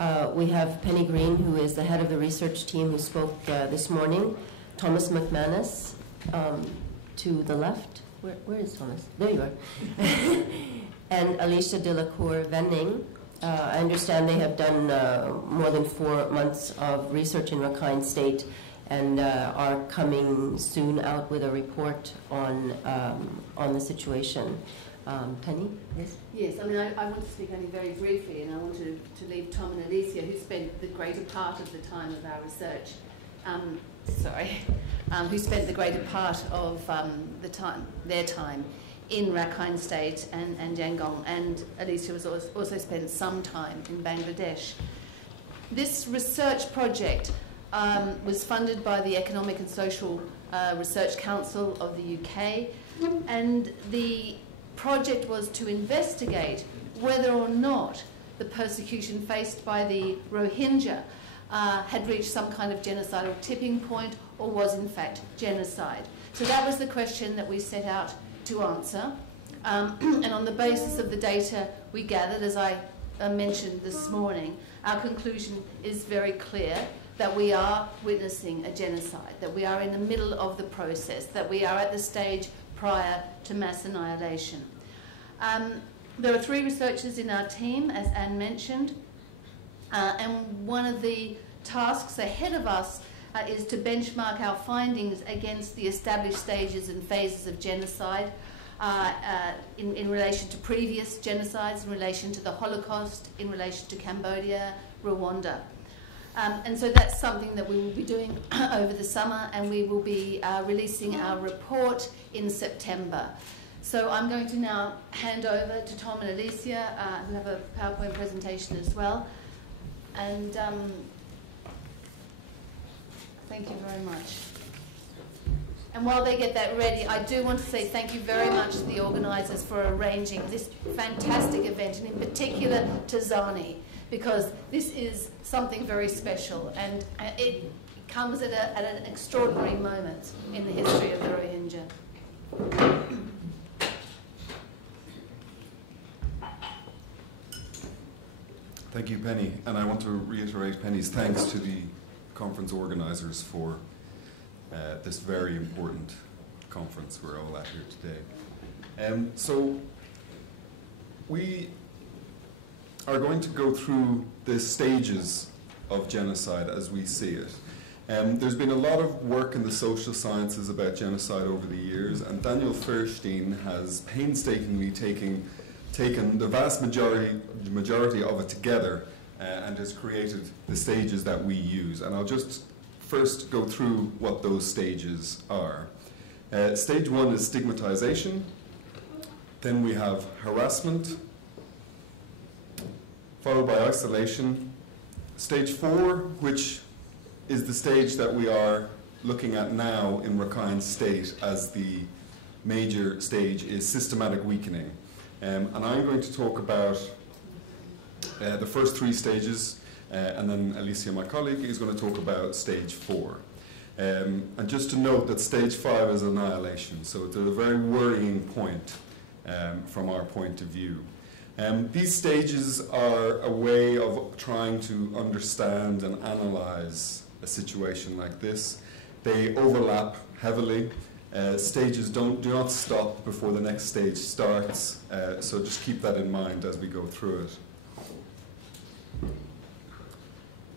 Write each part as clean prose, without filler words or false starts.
We have Penny Green, who is the head of the research team, who spoke this morning. Thomas MacManus, to the left. Where is Thomas? There you are. And Alicia de la Cour Venning. I understand they have done more than 4 months of research in Rakhine State and are coming soon out with a report on the situation. Penny, yes? Yes, I mean, I want to speak only very briefly, and I want to leave Tom and Alicia, who spent the greater part of the time of our research, who spent the greater part of their time in Rakhine State and Yangon, and Alicia was also spent some time in Bangladesh. This research project was funded by the Economic and Social Research Council of the UK, and the project was to investigate whether or not the persecution faced by the Rohingya had reached some kind of genocidal tipping point or was in fact genocide. So that was the question that we set out to answer. And on the basis of the data we gathered, as I mentioned this morning, our conclusion is very clear that we are witnessing a genocide, that we are in the middle of the process, that we are at the stage prior to mass annihilation. There are 3 researchers in our team, as Anne mentioned, and one of the tasks ahead of us is to benchmark our findings against the established stages and phases of genocide in relation to previous genocides, in relation to the Holocaust, in relation to Cambodia, Rwanda. And so that's something that we will be doing over the summer, and we will be releasing our report in September. So I'm going to now hand over to Tom and Alicia, who have a PowerPoint presentation as well. And thank you very much. And while they get that ready, I do want to say thank you very much to the organisers for arranging this fantastic event, and in particular to Zani, because this is something very special, and it comes at an extraordinary moment in the history of the Rohingya. Thank you, Penny, and I want to reiterate Penny's thanks to the conference organisers for this very important conference we're all at here today. So we are going to go through the stages of genocide as we see it. There's been a lot of work in the social sciences about genocide over the years, and Daniel Feuerstein has painstakingly taken the vast majority of it together and has created the stages that we use. And I'll just first go through what those stages are. Stage 1 is stigmatization. Then we have harassment, followed by isolation. Stage 4, which is the stage that we are looking at now in Rakhine State as the major stage, is systematic weakening. And I'm going to talk about the first 3 stages, and then Alicia, my colleague, is going to talk about stage 4. And just to note that stage 5 is annihilation, so it's a very worrying point from our point of view. These stages are a way of trying to understand and analyze a situation like this. They overlap heavily. Stages do not stop before the next stage starts, so just keep that in mind as we go through it.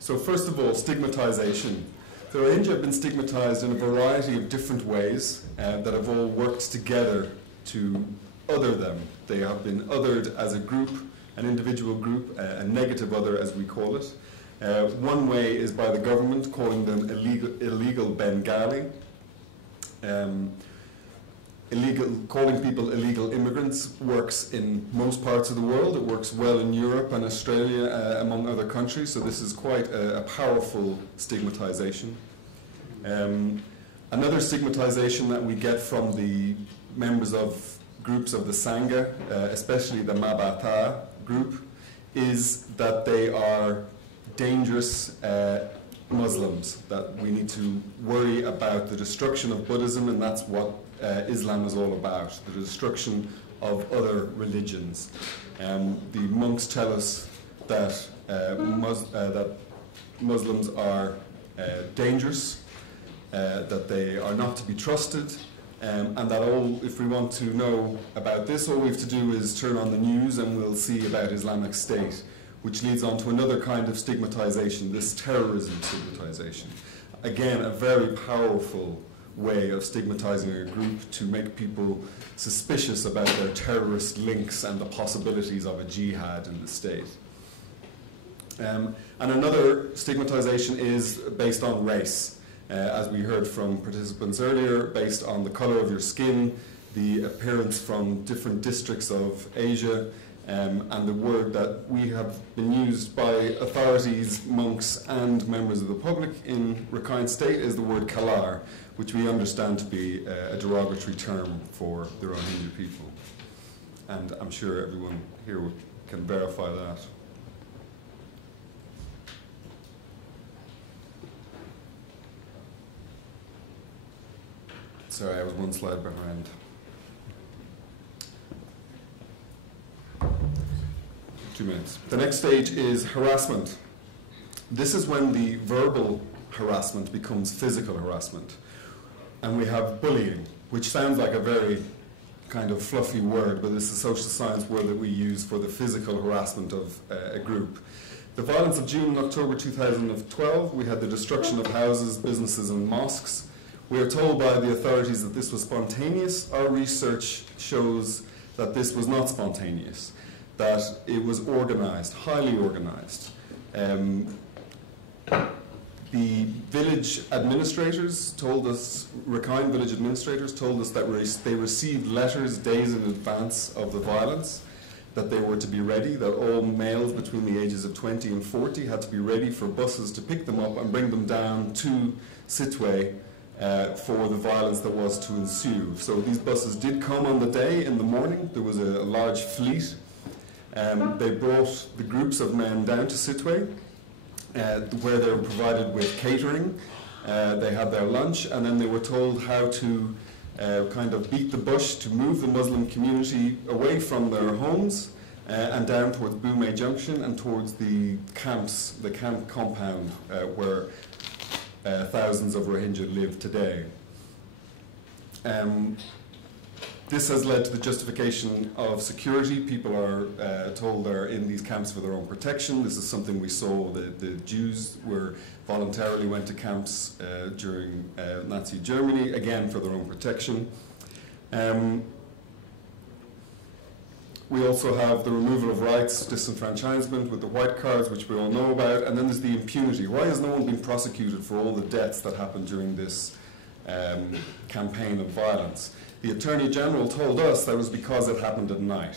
So first of all, stigmatization. The Rohingya have been stigmatized in a variety of different ways that have all worked together to other them. They have been othered as a group, an individual group, a negative other as we call it. One way is by the government calling them illegal Bengali. Calling people illegal immigrants works in most parts of the world. It works well in Europe and Australia, among other countries, so this is quite a powerful stigmatization. Another stigmatization that we get from the members of groups of the Sangha, especially the Mabata group, is that they are dangerous Muslims, that we need to worry about the destruction of Buddhism, and that's what Islam is all about, the destruction of other religions. The monks tell us that that Muslims are dangerous, that they are not to be trusted, and that if we want to know about this, all we have to do is turn on the news and we'll see about Islamic State, which leads on to another kind of stigmatization, this terrorism stigmatization. Again, a very powerful way of stigmatizing a group to make people suspicious about their terrorist links and the possibilities of a jihad in the state. And another stigmatization is based on race. As we heard from participants earlier, based on the color of your skin, the appearance from different districts of Asia, and the word that we have been used by authorities, monks, and members of the public in Rakhine State is the word kalar, which we understand to be a derogatory term for the Rohingya people. And I'm sure everyone here can verify that. Sorry, I was one slide behind. The next stage is harassment. This is when the verbal harassment becomes physical harassment. And we have bullying, which sounds like a very kind of fluffy word, but it's a social science word that we use for the physical harassment of a group. The violence of June and October 2012, we had the destruction of houses, businesses, and mosques. We are told by the authorities that this was spontaneous. Our research shows that this was not spontaneous, that it was organized, highly organized. The village administrators told us, Rakhine village administrators told us that they received letters days in advance of the violence, that they were to be ready, that all males between the ages of 20 and 40 had to be ready for buses to pick them up and bring them down to Sittwe for the violence that was to ensue. So these buses did come on the day in the morning. There was a large fleet. They brought the groups of men down to Sittwe, where they were provided with catering. They had their lunch, and then they were told how to kind of beat the bush to move the Muslim community away from their homes and down towards Bume Junction and towards the camps, the camp compound where thousands of Rohingya live today. This has led to the justification of security. People are told they're in these camps for their own protection. This is something we saw. The Jews voluntarily went to camps during Nazi Germany, again for their own protection. We also have the removal of rights, disenfranchisement with the white cards, which we all know about, and then there's the impunity. Why has no one been prosecuted for all the deaths that happened during this campaign of violence? The Attorney General told us that was because it happened at night,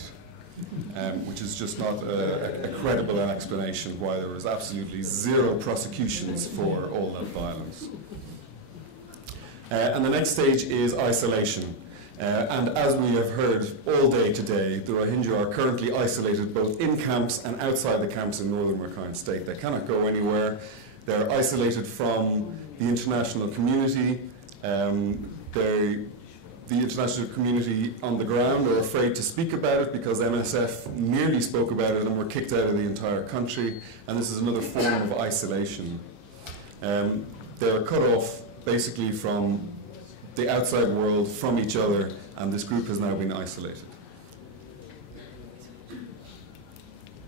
which is just not a credible explanation why there was absolutely zero prosecutions for all that violence. And the next stage is isolation. And as we have heard all day today, the Rohingya are currently isolated both in camps and outside the camps in northern Rakhine State. They cannot go anywhere. They're isolated from the international community. The international community on the ground are afraid to speak about it because MSF nearly spoke about it and were kicked out of the entire country. And this is another form of isolation. They're cut off basically from the outside world, from each other, and this group has now been isolated.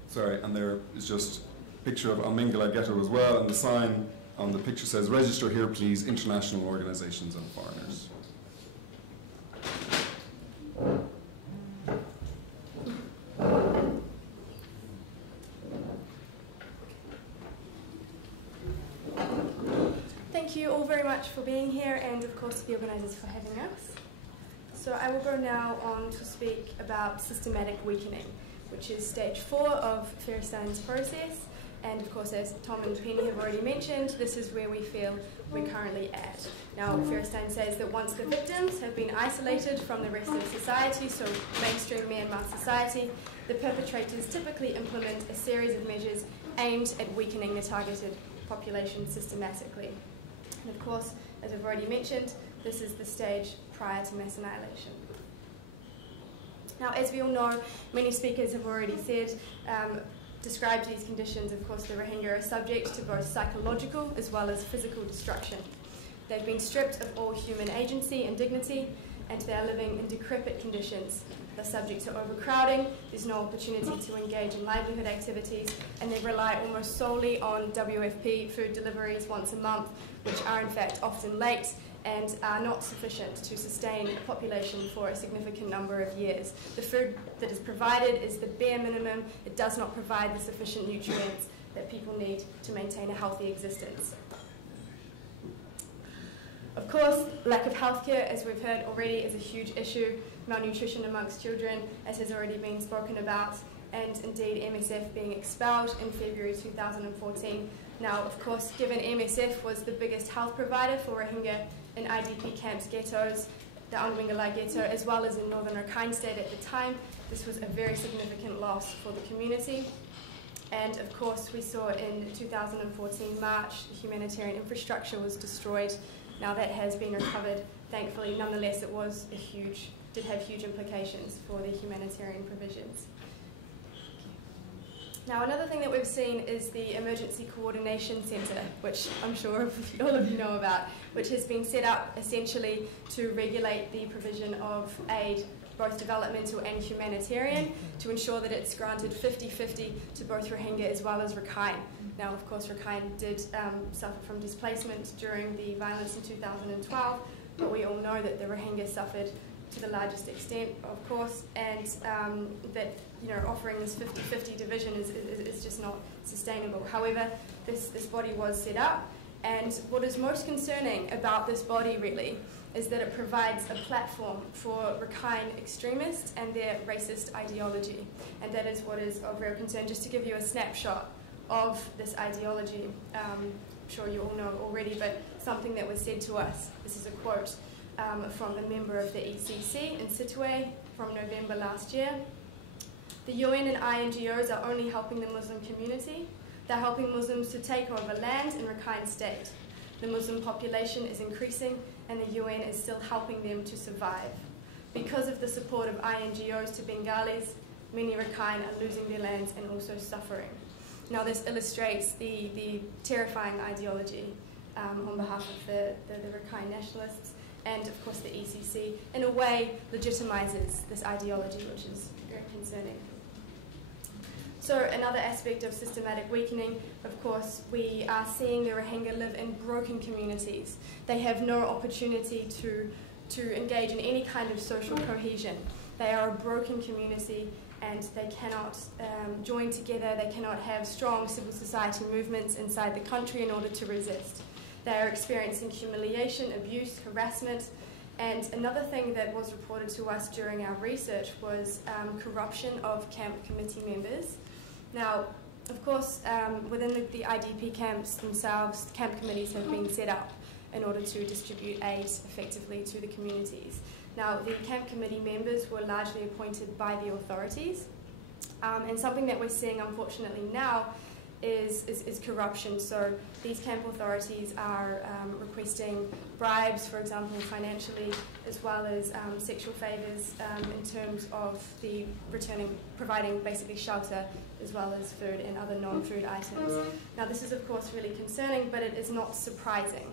Sorry, and there is just a picture of Almingala Ghetto as well, and the sign on the picture says, "Register here, please, international organizations and foreigners." Thank you all very much for being here, and of course the organisers for having us. So I will go now on to speak about systematic weakening, which is stage 4 of Feirstein's process. And of course, as Tom and Penny have already mentioned, this is where we feel we're currently at. Now, Feirstein says that once the victims have been isolated from the rest of society, so mainstream Myanmar society, the perpetrators typically implement a series of measures aimed at weakening the targeted population systematically. And of course, as I've already mentioned, this is the stage prior to mass annihilation. Now, as we all know, many speakers have already said, describes these conditions, of course, the Rohingya are subject to both psychological as well as physical destruction. They've been stripped of all human agency and dignity, and they are living in decrepit conditions. They're subject to overcrowding, there's no opportunity to engage in livelihood activities, and they rely almost solely on WFP food deliveries once a month, which are in fact often late and are not sufficient to sustain a population for a significant number of years. The food that is provided is the bare minimum. It does not provide the sufficient nutrients that people need to maintain a healthy existence. Of course, lack of healthcare, as we've heard already, is a huge issue. Malnutrition amongst children, as has already been spoken about, and indeed MSF being expelled in February 2014. Now, of course, given MSF was the biggest health provider for Rohingya in IDP camps, ghettos, the Onwingalai ghetto, as well as in northern Rakhine State at the time, this was a very significant loss for the community. And of course, we saw in 2014 March, the humanitarian infrastructure was destroyed. Now that has been recovered, thankfully. Nonetheless, it was did have huge implications for the humanitarian provisions. Now, another thing that we've seen is the Emergency Coordination Centre, which I'm sure all of you know about, which has been set up essentially to regulate the provision of aid, both developmental and humanitarian, to ensure that it's granted 50-50 to both Rohingya as well as Rakhine. Now, of course, Rakhine did suffer from displacement during the violence in 2012, but we all know that the Rohingya suffered to the largest extent, of course, and that offering this 50-50 division is just not sustainable. However, this body was set up, and what is most concerning about this body really is that it provides a platform for Rakhine extremists and their racist ideology, and that is what is of real concern. Just to give you a snapshot of this ideology, I'm sure you all know already, but something that was said to us, this is a quote from a member of the ISCI in Sittwe from November last year. The UN and INGOs are only helping the Muslim community. They're helping Muslims to take over land in Rakhine State. The Muslim population is increasing, and the UN is still helping them to survive. Because of the support of INGOs to Bengalis, many Rakhine are losing their lands and also suffering. Now, this illustrates the terrifying ideology on behalf of the Rakhine nationalists, and of course the ECC, in a way, legitimizes this ideology, which is very concerning. So another aspect of systematic weakening, of course, we are seeing the Rohingya live in broken communities. They have no opportunity to engage in any kind of social cohesion. They are a broken community, and they cannot join together. They cannot have strong civil society movements inside the country in order to resist. They are experiencing humiliation, abuse, harassment, and another thing that was reported to us during our research was corruption of camp committee members. Now, of course, within the IDP camps themselves, camp committees have been set up in order to distribute aid effectively to the communities. Now, the camp committee members were largely appointed by the authorities, and something that we're seeing, unfortunately, now is corruption. So these camp authorities are requesting bribes, for example, financially, as well as sexual favours in terms of providing basically shelter, as well as food and other non-food items. Now, this is, of course, really concerning, but it is not surprising.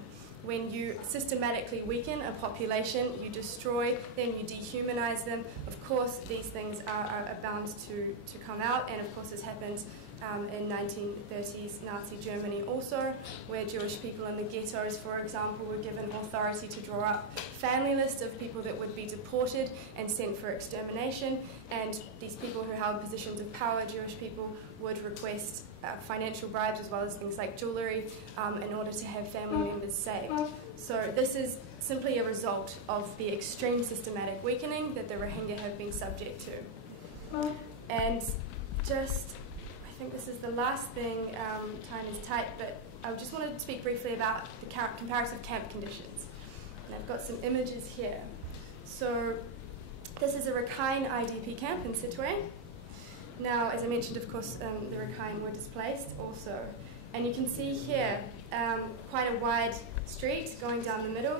When you systematically weaken a population, you destroy them, you dehumanize them, of course these things are bound to come out, and of course this happened in 1930s Nazi Germany also, where Jewish people in the ghettos, for example, were given authority to draw up family lists of people that would be deported and sent for extermination, and these people who held positions of power, Jewish people, would request financial bribes as well as things like jewellery in order to have family members saved. So this is simply a result of the extreme systematic weakening that the Rohingya have been subject to. And just, I think this is the last thing, time is tight, but I just wanted to speak briefly about the comparative camp conditions. And I've got some images here. So this is a Rakhine IDP camp in Sittwe. Now, as I mentioned, of course, the Rakhine were displaced also. And you can see here quite a wide street going down the middle.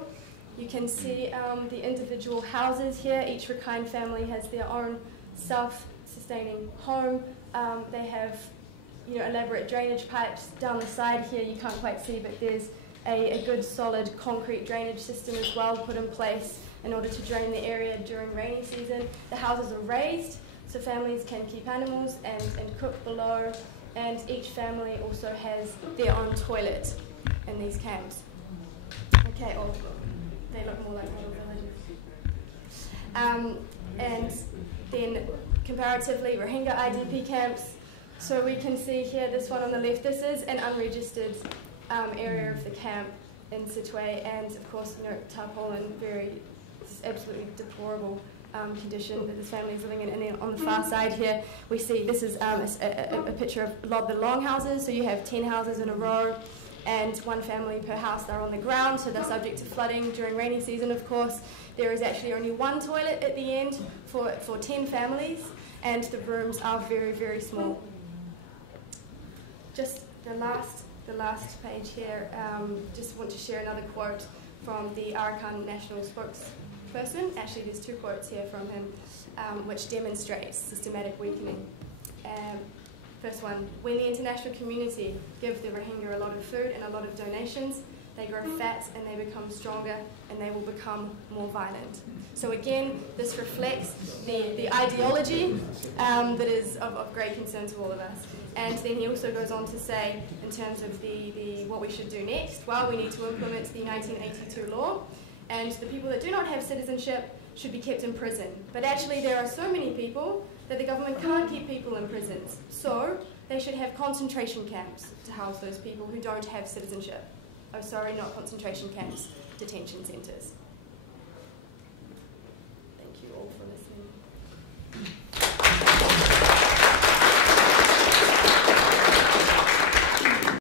You can see the individual houses here. Each Rakhine family has their own self-sustaining home. They have elaborate drainage pipes down the side here. You can't quite see, but there's a good solid concrete drainage system as well put in place in order to drain the area during rainy season. The houses are raised, so families can keep animals and cook below, and each family also has their own toilet in these camps. Okay, they look more like little villages. And then comparatively, Rohingya IDP camps. So we can see here, this one on the left, this is an unregistered area of the camp in Sittwe, and of course, tarpaulin, absolutely deplorable condition that this family is living in. And then on the far side here, we see this is a picture of the longhouses. So you have 10 houses in a row, and one family per house. They're on the ground, so they're subject to flooding during rainy season, of course. There is actually only one toilet at the end for 10 families, and the rooms are very, very small. Just the last page here, just want to share another quote from the Arakan National spokesperson. Actually, there's two quotes here from him, which demonstrates systematic weakening. First one, when the international community give the Rohingya a lot of food and a lot of donations, they grow fat and they become stronger and they will become more violent. So again, this reflects the ideology that is of great concern to all of us. And then he also goes on to say, in terms of what we should do next, well, we need to implement the 1982 law, and the people that do not have citizenship should be kept in prison. But actually there are so many people that the government can't keep people in prisons. So they should have concentration camps to house those people who don't have citizenship. Oh, sorry, not concentration camps, detention centres.